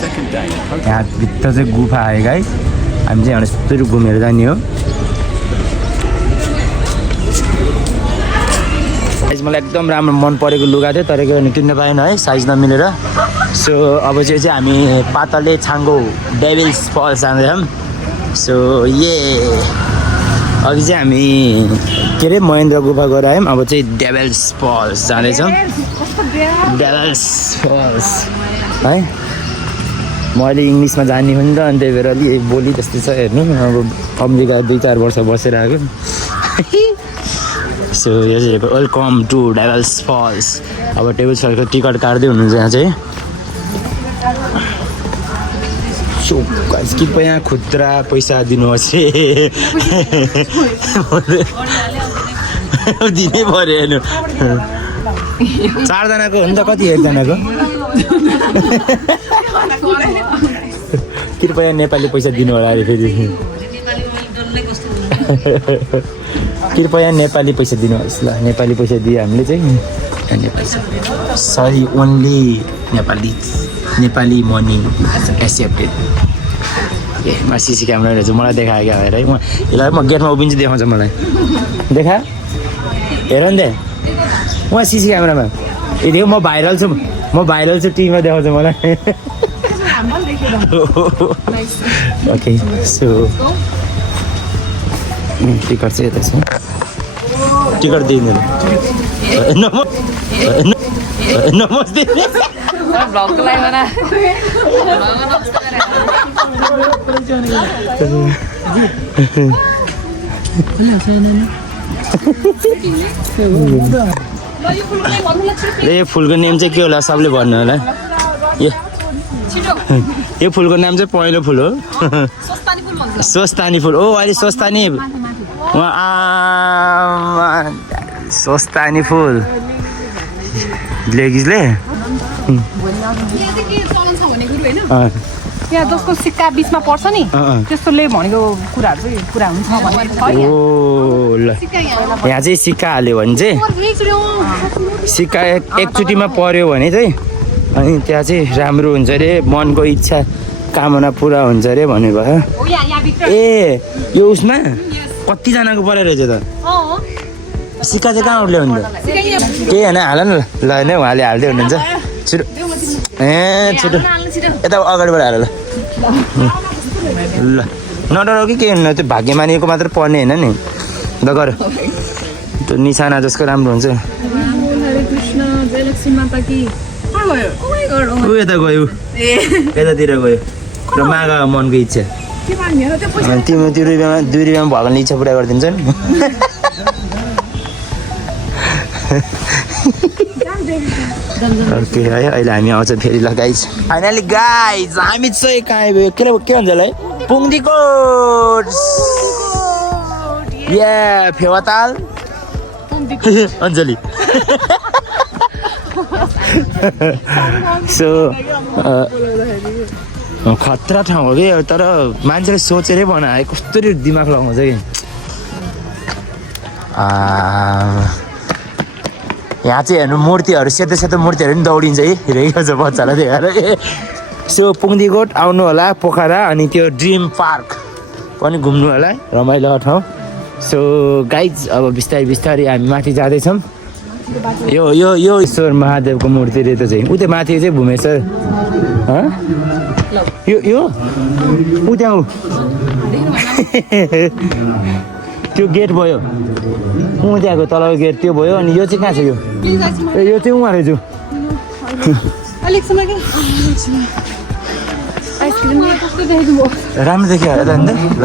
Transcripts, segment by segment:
यहाँ भित्र चाहिँ गुफा आयो गाइस हामी चाहिँ यस्तरी घुमेर जाने हो साइज मलाई एकदम राम्रो मन परेको लुगा थियो तर के भने किन्न पाएन है साइज नमिलेर सो अब चाहिँ हामी पातले छाङ्गो डेभिल्स फल्स जाँदैछौँ सो अघि चाहिँ हामी के अरे महेन्द्र गुफा गएर आयौँ अब चाहिँ डेभिल्स फल्स जाँदैछौँ डेभिल्स फल्स है म अहिले इङ्ग्लिसमा जाने हो नि त अनि त्यही भएर अलिक बोली जस्तै छ हेर्नु अब अमेरिका 2-4 वर्ष बसेर आएको सो यो चाहिँ वेलकम टु डेभिल्स फल्स अब डेभिल्स फल्सको टिकट काट्दै हुनुहुन्छ यहाँ चाहिँ कृपया खुद्रा पैसा दिनुहोस् दिनै पऱ्यो हेर्नु 4 जनाको हो नि त कति 1 जनाको कृपया नेपाली पैसा दिनु होला अरे फेरि कृपया नेपाली पैसा दिनुहोस् ल नेपाली पैसा दियो हामीले चाहिँ Nepali sorry only Nepali money accepted ए म सिसी क्यामेरा रहेछ मलाई देखायो क्या हेर है म यसलाई म गेटमा उभिन्छु देखाउँछ मलाई देखा हेर नि त्यहाँ उहाँ सिसी क्यामेरामा यदि म भाइरल छु टिभीमा देखाउँछ मलाई ओके सो टिकट चाहिँ यता छ टिकट दिँदैन नमस्ते यो फुलको नेम चाहिँ के होला सबले भन्नु होला यो फुलको नाम चाहिँ पहेँलो फुल हो स्वस्थानी फुल ओ अहिले स्वस्थानी स्वस्थानी फुल लेगिसले यहाँ जसको सिक्का बिचमा पर्छ नि त्यस्तोले भनेको कुराहरू चाहिँ पुरा हुन्छ ओ ल यहाँ चाहिँ सिक्का हाल्यो भने चाहिँ सिक्का एकचोटिमा पर्यो भने चाहिँ अनि त्यहाँ चाहिँ राम्रो हुन्छ अरे मनको इच्छा कामना पुरा हुन्छ अरे भन्नुभयो ए यो उसमा कतिजनाको परेर रहेछ त सिक्का चाहिँ कहाँबाट ल्याउनु त केही होइन हाल न ल नै उहाँले हाल्दै हुनुहुन्छ छिटो छिटो यता अगाडिबाट हाल ल ल नडराउ कि केही हुन्न त्यो भाग्यमानीको मात्र पर्ने होइन नि ल गर त्यो निशाना जसको राम्रो हुन्छ ऊ यता गयो यतातिर गयो र माग मनको इच्छा तिम्रो 2 रुपियाँमा भगवान्ले इच्छा पुरा गरिदिन्छ नि ओके है अहिले हामी आउँछ फेरि ल गाइज फाइनली गाइज हामी चाहिँ कहाँ आइपुग्यो के भन्छ होला पुङ्दीकोट या फेवाताल अञ्जली सो खतरा ठाउँ हो कि तर मान्छेले सोचेरै बनाए कस्तो दिमाग लगाउँछ कि यहाँ चाहिँ हेर्नु मूर्तिहरू सेतो मूर्तिहरू पनि दौडिन्छ है हेरेको छ बच्चालाई देखाएर सो पुङ्दीकोट आउनु होला पोखरा अनि त्यो ड्रिम पार्क पनि घुम्नु होला रमाइलो ठाउँ सो गाइज अब बिस्तारै हामी माथि जाँदैछौँ यो यो यो ईश्वर महादेवको मूर्ति रहेछ चाहिँ उतै माथि चाहिँ भुमेश्वर यो यो ऊ त्यहाँ त्यो गेट भयो ऊ त्यहाँको तलको गेट त्यो भयो अनि यो चाहिँ कहाँ छ यो यो चाहिँ उहाँ रहेछ राम्रो देखियो यता नि त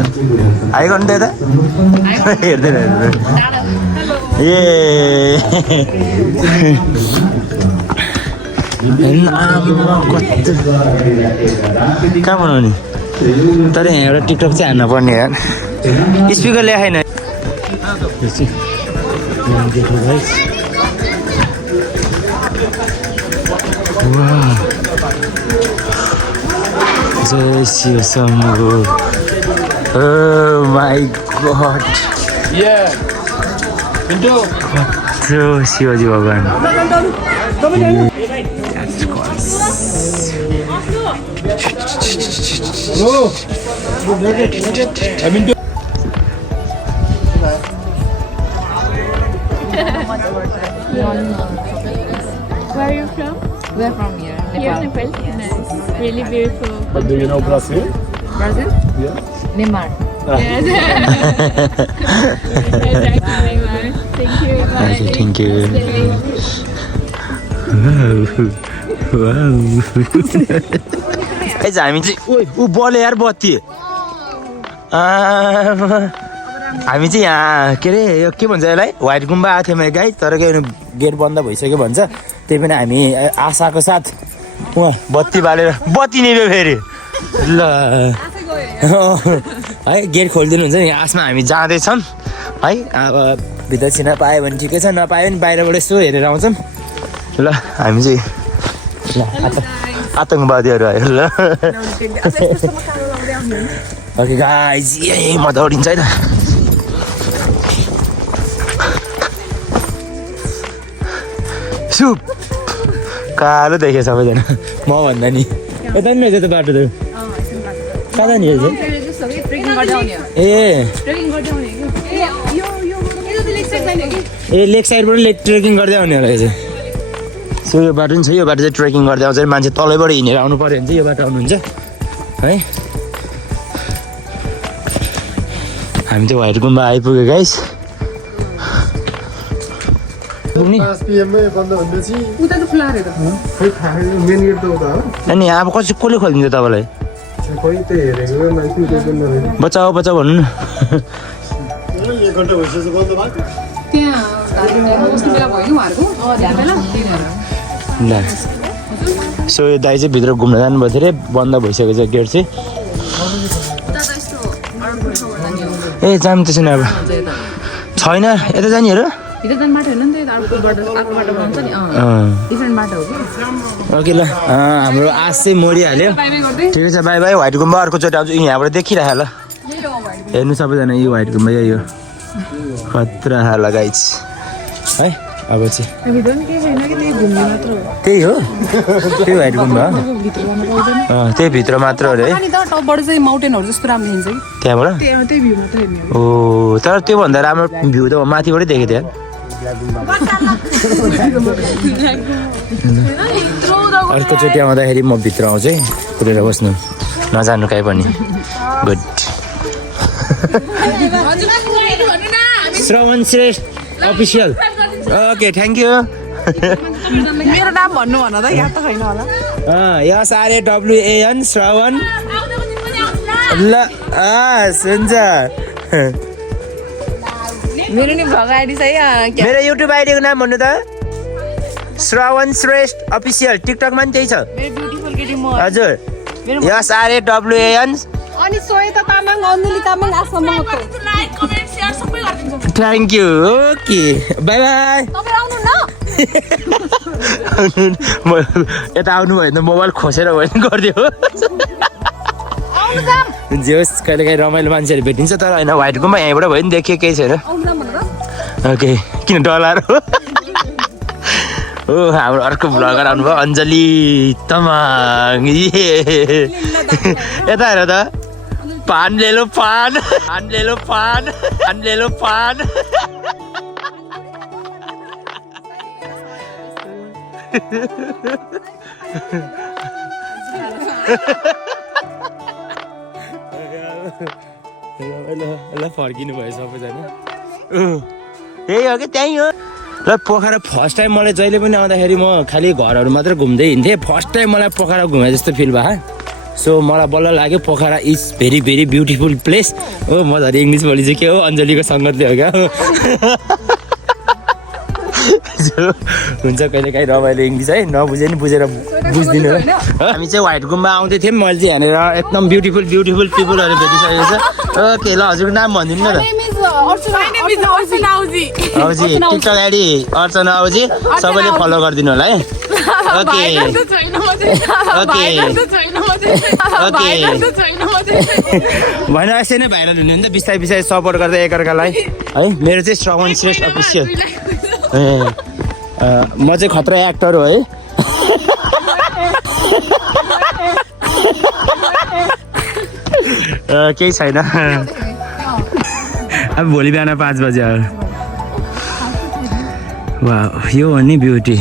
आइ गर्नु त यता हेर्दैन ए कहाँ बनाउने तर यहाँ एउटा टिकटक चाहिँ हान्न पर्ने यार स्पिकर ल्याएन जय Shiv Shambhu Oh my god. Yeah. Pintu. Kotro Shivaji Bhagan. That's called Where are you from? We're from here. Here, Nepal. Nice. Really beautiful. But do you know Brazil? Brazil? Yeah. Neymar. Yes. Exactly. Thank you. Bye. Okay, thank you. हामी चाहिँ ऊ बल्यो यार बत्ती हामी चाहिँ यहाँ के अरे यो के भन्छ यसलाई व्हाइट गुम्बा आएको थियौँ गाई तर के गेट बन्द भइसक्यो भन्छ त्यही पनि हामी आशाको साथ उहाँ बत्ती बालेर बत्ती निभ्यो फेरि ल है गेट खोलिदिनु हुन्छ नि आसमा हामी जाँदैछौँ है अब भित्र छिर्न पायो भने ठिकै छ नपायो भने बाहिरबाट यसो हेरेर आउँछौँ ल हामी चाहिँ ल आतङ्कवादीहरू आयो ल ओके गाइज यही म दौडिन्छ है त सुप कालो देखेँ सबैजना म भन्दा नि यता नि रहेछ त बाटो त कता नि रहेछ ए लेक साइडबाट ट्रेकिङ गर्दै आउने होला चाहिँ सो यो बाटो पनि छ यो बाटो चाहिँ ट्रेकिङ गर्दै आउँछ मान्छे तलैबाट हिँडेर आउनु पऱ्यो भने चाहिँ यो बाटो आउनुहुन्छ है हामी चाहिँ व्हाइट गुम्बा आइपुग्यो गाइस अनि अब कसले खोलिदिन्छ तपाईँलाई बचाऊ बचाऊ भन्नु न ल सो यो दाइ चाहिँ भित्र घुम्न जानुभएको थियो अरे बन्द भइसकेको छ गेट चाहिँ ए जाम त्यसो नि अब छैन यता जानेहरू ओके ल हाम्रो आश चाहिँ मरिहाल्यो ठिकै छ बाई बाई व्हाइट गुम्बा अर्कोचोटि आउँछु यहाँबाट देखिरह ल हेर्नु सबैजना यो व्हाइट गुम्बा यही हो खतरा लगाइछ है अब चाहिँ त्यही हो त्यही व्हाइट गुम्बा त्यही भित्र मात्र हो अरे है त्यहाँबाट ओ तर त्योभन्दा राम्रो भ्यू त माथिबाटै देखेको थियो अर्कोचोटि आउँदाखेरि म भित्र आउँछु है कुरेर बस्नु नजानु कहीँ पनि good Shravan Shrestha official okay thank you मेरो नाम भन्नु भन त याद त छैन होला SRAWAN श्रवण ल हुन्छ मेरो नि भग आइडी छ है मेरो युट्युब आइडीको नाम भन्नु त श्रवण श्रेष्ठ अफिसियल टिकटकमा पनि त्यही छ हजुर SRAWAN अनि श्वेता तामाङ अन्जली तामाङ आसम्म thank you okay bye bye यता आउनु भयो भने मोबाइल खोसेर भयो भने गरिदियो जे होस् कहिले काहीँ रमाइलो मान्छेहरू भेटिन्छ तर होइन व्हाइट गुम्बा यहीँबाट भयो नि देखियो केही छैन ओके किन डलार हो हाम्रो अर्को भ्लगर आउनुभयो अञ्जली तामाङ यता हेर त पान लेलो पान पान लेलो पान पान लेलो पान ल फर्किनु भयो सबैजना यही हो कि त्यही हो ल पोखरा फर्स्ट टाइम मलाई जहिले पनि आउँदाखेरि म खालि घरहरू मात्र घुम्दै हिँड्थेँ फर्स्ट टाइम मलाई पोखरा घुमे जस्तो फिल भयो सो मलाई बल्ल लाग्यो Pokhara is very very beautiful place हो म धरि इङ्ग्लिस बोलिन्छ के हो अञ्जलीको सङ्गतले हो क्या हुन्छ कहिले काहीँ रमाइलो इङ्ग्लिस है नबुझे नि बुझेर बुझिदिनु हो हामी चाहिँ व्हाइट गुम्बा आउँदै थियौँ मैले चाहिँ यहाँनिर एकदम ब्युटिफुल ब्युटिफुल पिपलहरू भेटिसकेको छ ओके ल हजुरको नाम भनिदिनु न त औजी टिकटक आइडी अर्चना औजी सबैले फलो गरिदिनु होला है ओके ओके भएन यसै नै भाइरल हुने नि त बिस्तारै बिस्तारै सपोर्ट गर्दै एकअर्कालाई है मेरो चाहिँ श्रवण श्रेष्ठ अफिसियल म चाहिँ खतरा एक्टर हो है केही छैन अब भोलि बिहान 5 बजे आयो वा यो हो नि ब्युटी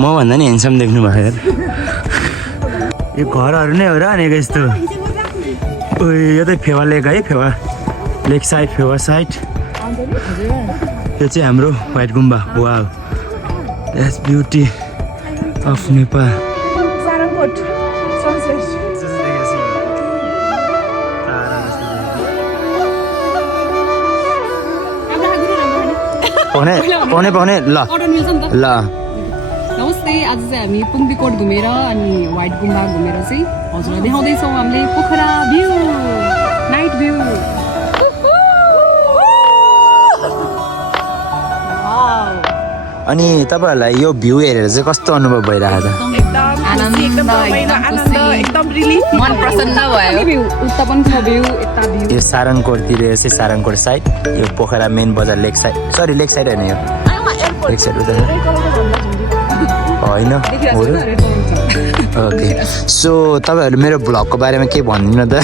मभन्दा नि ह्यान्डसम देख्नु भयो यार यो घरहरू नै हो र भनेको यस्तो यो त फेवा लेक है फेवा लेक साइड फेवा साइड यो चाहिँ हाम्रो व्हाइट गुम्बा वा द्याट्स ब्युटी अफ नेपाल पाउने ल ल नमस्ते आज चाहिँ हामी पुङ्बीकोट घुमेर अनि व्हाइट गुम्बा घुमेर चाहिँ हजुरलाई देखाउँदैछौँ हामीले पोखरा भ्यू नाइट भ्यू अनि तपाईँहरूलाई यो भ्यू हेरेर चाहिँ कस्तो अनुभव भइरहेको मन प्रसन्न भयो भ्यू उता पनि छ भ्यू यता भ्यू यो सारङकोटतिर चाहिँ सारङकोट साइड यो पोखरा मेन बजार लेक साइड सरी लेक साइड होइन यो लेक साइड उता होइन ओके सो तपाईँहरू मेरो भ्लगको बारेमा के भनिदिनु त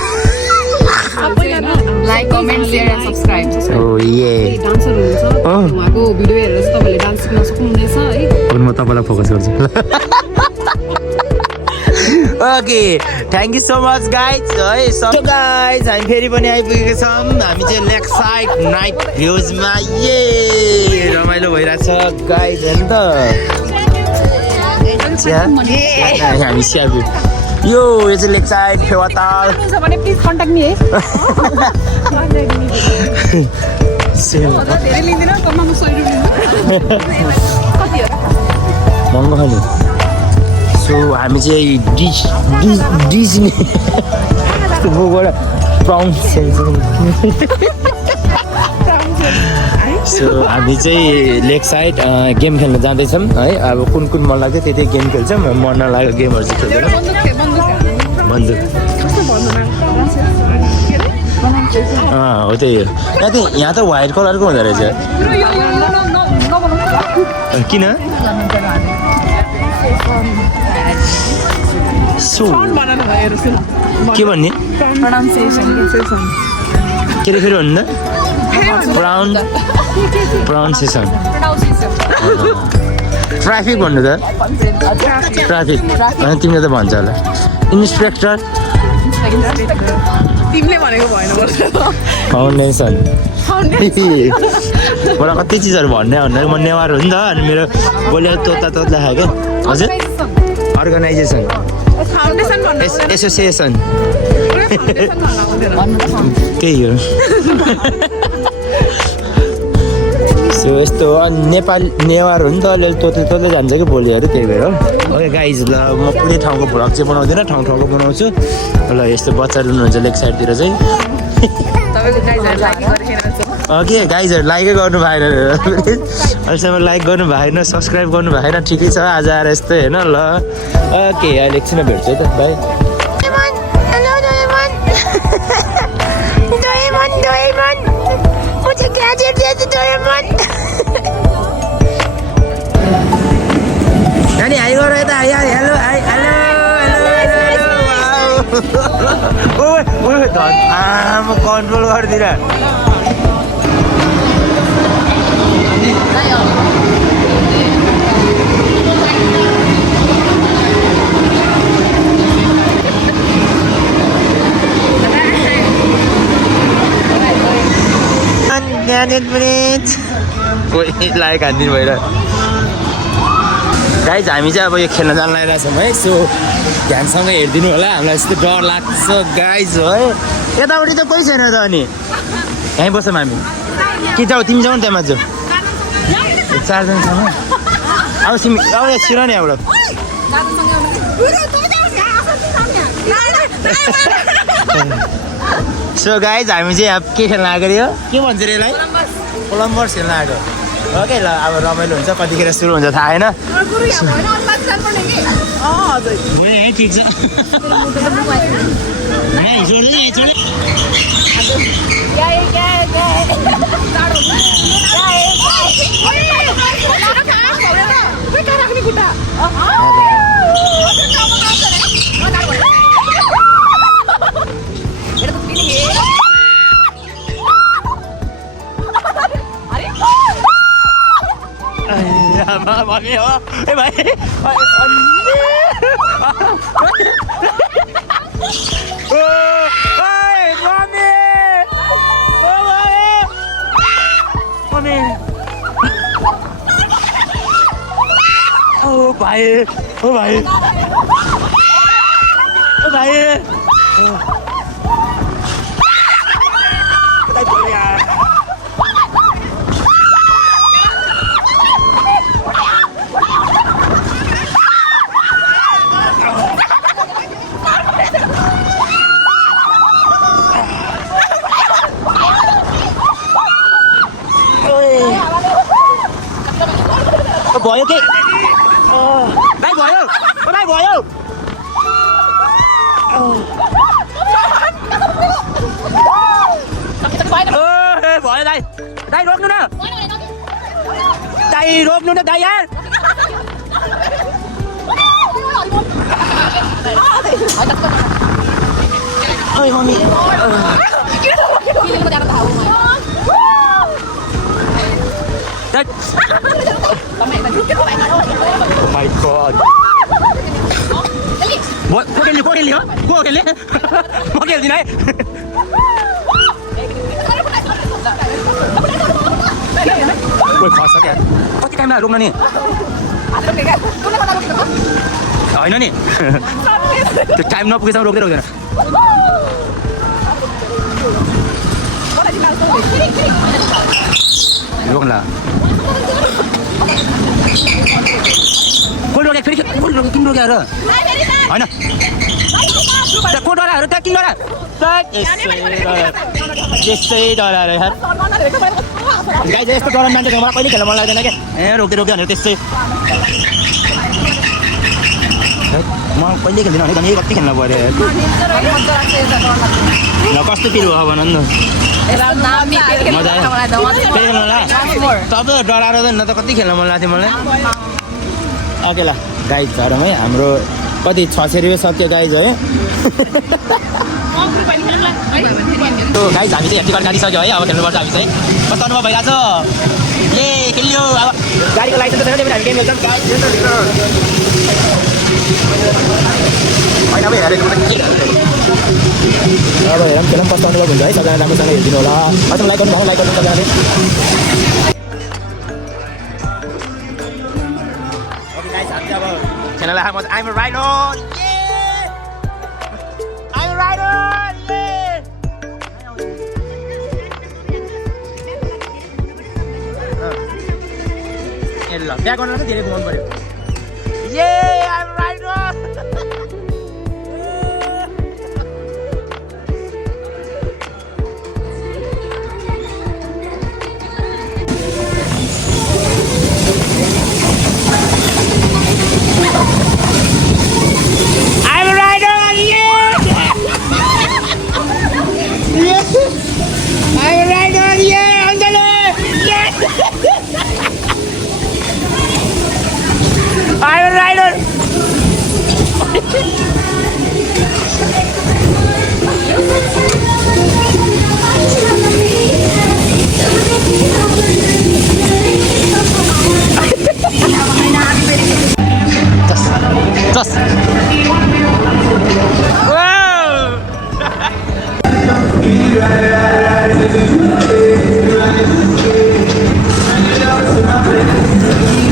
like comment share and subscribe ओ ये डान्सर हुनुहुन्छ उहाँको भिडियो हेरेर चाहिँ तपाईँले डान्स सिक्न सक्नुहुनेछ है म तपाईँलाई फोकस गर्छु okay thank you so much guys है सो गाइज हामी फेरि पनि आइपुगेका छौँ हामी चाहिँ लेक साइड नाइट भ्युजमा ये रमाइलो भइरहेछ गाइज हेर्नु त हामी स्याबु यो चाहिँ लेक साइड फेवाताल भने प्लिज कन्ट्याक्ट मी है धेरै लिँदैन कममा म 100 रुपियाँ महँगो खानु सो हामी चाहिँ डिज्नी बोबाट प्राउन सो हामी चाहिँ लेक साइड गेम खेल्न जाँदैछौँ है अब कुन कुन मन लाग्छ त्यति गेम खेल्छौँ मन नलागेको गेमहरू चाहिँ खेल्दैन बन्दुक हो त्यही हो यहाँ त व्हाइट कलरको हुँदो रहेछ किन सो के भन्ने के फेरि भन्नु प्रोनाउन्सिएसन ट्राफिक भन्नु त ट्राफिक अनि तिमीले त भन्छ होला इन्सपेक्टर तिमीले भनेको भएन फाउन्डेसन मलाई कति चिजहरू भन्ने म नेवार हो नि त अनि मेरो बोले तोता खायो क्या हजुर अर्गनाइजेसन एसोसिएसन त्यही हो सो यस्तो नेपाल नेवार हो नि त अलिअलि तोते जान्छ कि बोलीहरू त्यही भएर ओके गाइज ल म कुनै ठाउँको भ्लग चाहिँ बनाउँदिनँ ठाउँको बनाउँछु ल यस्तो बच्चाहरू हुनुहुन्छ लेक साइडतिर चाहिँ ओके गाइजहरू लाइकै गर्नु भएन अहिलेसम्म लाइक गर्नु भएन सब्सक्राइब गर्नु भएन ठिकै छ आज आएर यस्तै होइन ल ओके अहिले एकछिन भेट्छु है त बाई नानी हाई गर यता hi hello hi hello hello म कन्ट्रोल गर्दिनँ कोही लाइक हानिदिनु भएर गाइज हामी चाहिँ अब यो खेल्न जान लागिरहेछौँ है सो ध्यानसँग हेरिदिनु होला हामीलाई यस्तो डर लाग्छ गाइज है यतापट्टि त कोही छैन त अनि यहीँ बस्छौँ हामी के जाऊ तिमी जाऊ न त्यहाँ जाऊ 4 जनासँग अब तिमी अब छिर नि एउटा सो गाइज हामी चाहिँ अब के खेल्न आएको हो के भन्छ रे यसलाई कोलम्बस खेल्न आएको ओके ल अब रमाइलो हुन्छ कतिखेर सुरु हुन्छ थाहा छैन ठिक छ ए भाइ ओ भाइ ओ भाइ ओ भाइ कतै गयो यार भयो के भाइ भयो ओ भाइ भयो भयो दाइ दाइ रोक्नु न दाइ रोक्नु न दाइ यार ओइ mummy My God. What? Cô kelly hả? Cô kelly? Cô kelly này? Ôi khó sao kìa? Có cái camera lúc nào nè? Nói nó nè. Cái time nó cái sao lúc cái đâu rồi? Lúc là कोही फेरि किन रोक्यो र होइन को डराएर त्यहाँ किन डरा त्यस्तै डराएर गाई चाहिँ यस्तो डराउने मान्छे मलाई कहिले खेल्न मन लाग्दैन क्या ए रोक्यो भनेर त्यस्तै म कहिले खेल्दिनँ भने भने कति खेल्न पऱ्यो ल कस्तो फिल भयो भन न मजा आयो तपाईँ डराएर न त कति खेल्न मन लाग्थ्यो मलाई ओके ल गाइज झरम है हाम्रो कति 600 रुपियाँ सक्यो गाइज है गाइज हामी चाहिँ हेप्टी कार्ड काटिसक्यो है अब खेल्नुपर्छ हामी चाहिँ कस्तो अनुभव भइरहेछ ए खेल्यो अब गाडीको लाइसेन्स छैन हामी गेम खेल्छौँ अब हेरौँ खेलौँ कस्तो अनुभव हुन्छ है सबैजना राम्रोसँग हेरिदिनु होला अझ लाइक गर्नु लाइक गर्नु सबैजनाले I'm a rhino! Yeah! I'm a rhino! Yeah! ल त्यहाँ गर्नु चाहिँ धेरै घुमाउनु पर्यो Yeah! I'm a rhino! I'm a rider! Just.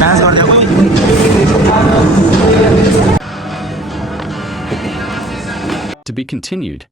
Dance गर्दै हो To be continued.